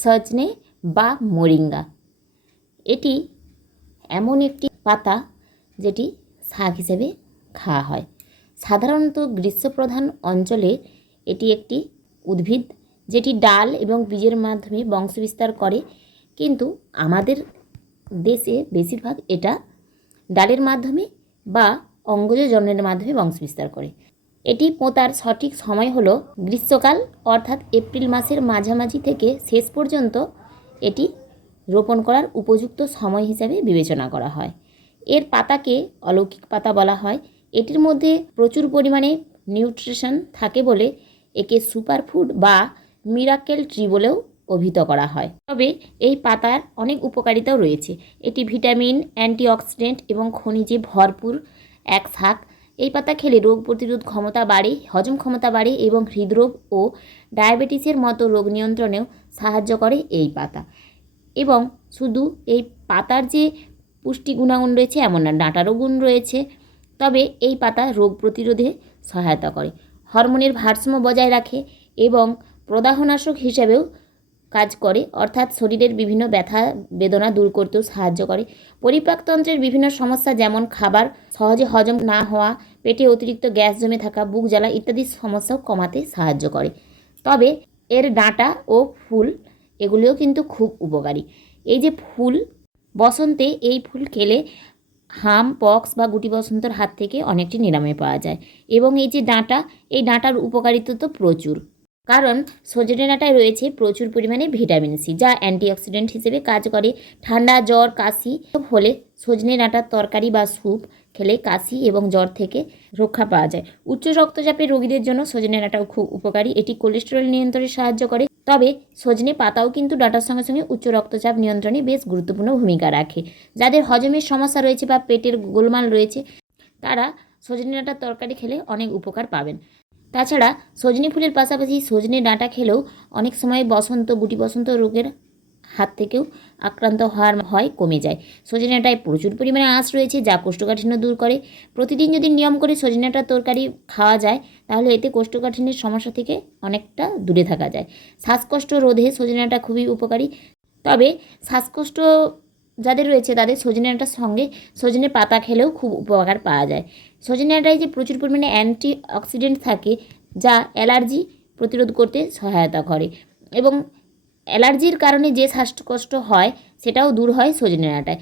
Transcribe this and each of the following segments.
সজনে বা মোরিঙ্গা। এটি এমন একটি পাতা যেটি শাক হিসেবে খাওয়া হয়। সাধারণত গ্রীষ্মপ্রধান অঞ্চলে এটি একটি উদ্ভিদ যেটি ডাল এবং বীজের মাধ্যমে বংশবিস্তার করে, কিন্তু আমাদের দেশে বেশিরভাগ এটা ডালের মাধ্যমে বা অঙ্গজ জন্মের মাধ্যমে বংশবিস্তার করে। এটি পোঁতার সঠিক সময় হলো গ্রীষ্মকাল, অর্থাৎ এপ্রিল মাসের মাঝামাঝি থেকে শেষ পর্যন্ত এটি রোপণ করার উপযুক্ত সময় হিসাবে বিবেচনা করা হয়। এর পাতাকে অলৌকিক পাতা বলা হয়। এটির মধ্যে প্রচুর পরিমাণে নিউট্রিশন থাকে বলে একে সুপারফুড বা মিরাকেল ট্রি বলেও অভিহিত করা হয়। তবে এই পাতার অনেক উপকারিতাও রয়েছে। এটি ভিটামিন, অ্যান্টিঅক্সিডেন্ট এবং খনিজে ভরপুর এক শাক। এই পাতা খেলে রোগ প্রতিরোধ ক্ষমতা বাড়ে, হজম ক্ষমতা বাড়ে এবং হৃদরোগ ও ডায়াবেটিসের মতো রোগ নিয়ন্ত্রণেও সাহায্য করে এই পাতা। এবং শুধু এই পাতার যে পুষ্টি গুণাগুণ রয়েছে এমন না, ডাঁটারও গুণ রয়েছে। তবে এই পাতা রোগ প্রতিরোধে সহায়তা করে, হরমোনের ভারসাম্য বজায় রাখে এবং প্রদাহনাশক হিসেবেও কাজ করে, অর্থাৎ শরীরের বিভিন্ন ব্যথা বেদনা দূর করতেও সাহায্য করে। পরিপাকতন্ত্রের বিভিন্ন সমস্যা যেমন খাবার সহজে হজম না হওয়া, পেটে অতিরিক্ত গ্যাস জমে থাকা, বুক জ্বালা ইত্যাদি সমস্যাও কমাতে সাহায্য করে। তবে এর ডাঁটা ও ফুল এগুলিও কিন্তু খুব উপকারী। এই যে ফুল, বসন্তে এই ফুল খেলে হাম পক্স বা গুটি বসন্তর হাত থেকে অনেকটি নিরাময় পাওয়া যায়। এবং এই যে ডাঁটা, এই ডাঁটার উপকারিতা তো প্রচুর, কারণ সজনে ডাঁটায় রয়েছে প্রচুর পরিমাণে ভিটামিন সি, যা অ্যান্টিঅক্সিডেন্ট হিসেবে কাজ করে। ঠান্ডা, জ্বর, কাশি হলে সজনে ডাঁটার তরকারি বা স্যুপ খেলে কাশি এবং জ্বর থেকে রক্ষা পাওয়া যায়। উচ্চ রক্তচাপের রোগীদের জন্য সজনে ডাঁটাও খুব উপকারী। এটি কোলেস্টেরল নিয়ন্ত্রণে সাহায্য করে। তবে সজনে পাতাও কিন্তু ডাঁটার সঙ্গে সঙ্গে উচ্চ রক্তচাপ নিয়ন্ত্রণে বেশ গুরুত্বপূর্ণ ভূমিকা রাখে। যাদের হজমের সমস্যা রয়েছে বা পেটের গোলমাল রয়েছে, তারা সজনে ডাঁটার তরকারি খেলে অনেক উপকার পাবেন। তাছাড়া সজনে ফুলের পাশাপাশি সজনে ডাঁটা খেলেও অনেক সময় বসন্ত, গুটি বসন্ত রোগের হাত থেকেও আক্রান্ত হয় কমে যায়। সজনে ডাঁটায় প্রচুর পরিমাণে আঁশ রয়েছে, যা কোষ্ঠকাঠিন্য দূর করে। প্রতিদিন যদি নিয়ম করে সজনে ডাঁটার তরকারি খাওয়া যায়, তাহলে এতে কোষ্ঠকাঠিন্যের সমস্যা থেকে অনেকটা দূরে থাকা যায়। শ্বাসকষ্ট রোধে সজনে ডাঁটা খুবই উপকারী। তবে শ্বাসকষ্ট যাদের রয়েছে তাদের সজনে ডাঁটার সঙ্গে সজনে পাতা খেলেও খুব উপকার পাওয়া যায়। সজনে ডাঁটায় যে প্রচুর পরিমাণে অ্যান্টি অক্সিডেন্ট থাকে, যা অ্যালার্জি প্রতিরোধ করতে সহায়তা করে এবং অ্যালার্জির কারণে যে শ্বাসকষ্ট হয় সেটাও দূর হয় সজনে ডাঁটায়।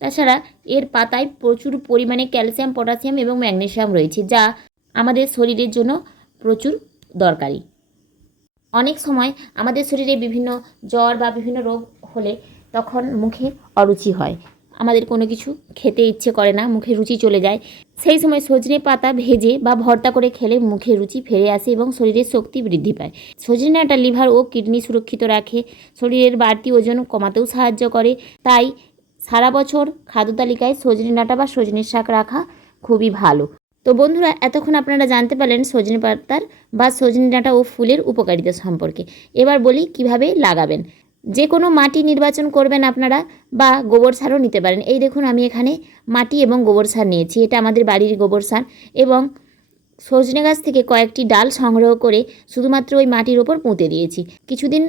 তাছাড়া এর পাতায় প্রচুর পরিমাণে ক্যালসিয়াম, পটাশিয়াম এবং ম্যাগনেসিয়াম রয়েছে, যা আমাদের শরীরের জন্য প্রচুর দরকারি। অনেক সময় আমাদের শরীরে বিভিন্ন জ্বর বা বিভিন্ন রোগ হলে তখন মুখে অরুচি হয়, আমাদের কোনো কিছু খেতে ইচ্ছে করে না, মুখে রুচি চলে যায়। সেই সময় সজনে পাতা ভেজে বা ভর্তা করে খেলে মুখে রুচি ফিরে আসে এবং শরীরের শক্তি বৃদ্ধি পায়। সজনে ডাঁটা লিভার ও কিডনি সুরক্ষিত রাখে, শরীরের বাড়তি ওজন কমাতেও সাহায্য করে। তাই সারা বছর খাদ্য তালিকায় সজনে ডাঁটা বা সজনের শাক রাখা খুবই ভালো। তো বন্ধুরা, এতক্ষণ আপনারা জানতে পারলেন সজনে পাতার বা সজনে ডাঁটা ও ফুলের উপকারিতা সম্পর্কে। এবার বলি কিভাবে লাগাবেন। যে কোনো মাটি নির্বাচন করবেন আপনারা, বা গোবর সারও নিতে পারেন। এই দেখুন, আমি এখানে মাটি এবং গোবর সার নিয়েছি, এটা আমাদের বাড়ির গোবর সার। এবং সজনে গাছ থেকে কয়েকটি ডাল সংগ্রহ করে শুধুমাত্র ওই মাটির ওপর পুঁতে দিয়েছি। কিছুদিন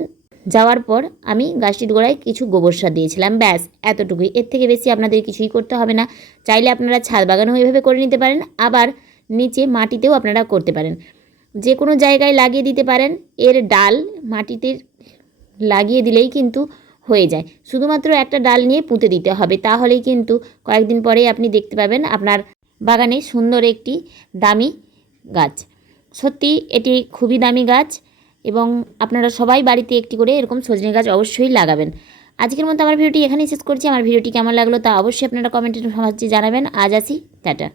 যাওয়ার পর আমি গাছটির গোড়ায় কিছু গোবর সার দিয়েছিলাম, ব্যাস এতটুকুই। এর থেকে বেশি আপনাদের কিছুই করতে হবে না। চাইলে আপনারা ছাদ বাগানও এইভাবে করে নিতে পারেন, আবার নিচে মাটিতেও আপনারা করতে পারেন, যে কোনো জায়গায় লাগিয়ে দিতে পারেন। এর ডাল মাটিতে লাগিয়ে দিলেই কিন্তু হয়ে যায়, শুধুমাত্র একটা ডাল নিয়ে পুঁতে দিতে হবে, তাহলেই কিন্তু কয়েকদিন পরেই আপনি দেখতে পাবেন আপনার বাগানে সুন্দর একটি দামি গাছ। সত্যি এটি খুবই দামি গাছ এবং আপনারা সবাই বাড়িতে একটি করে এরকম সজনে গাছ অবশ্যই লাগাবেন। আজকের মতো আমার ভিডিওটি এখানেই শেষ করছি। আমার ভিডিওটি কেমন লাগলো তা অবশ্যই আপনারা কমেন্টের সাহায্যে জানাবেন। আজ আসি, টাটা।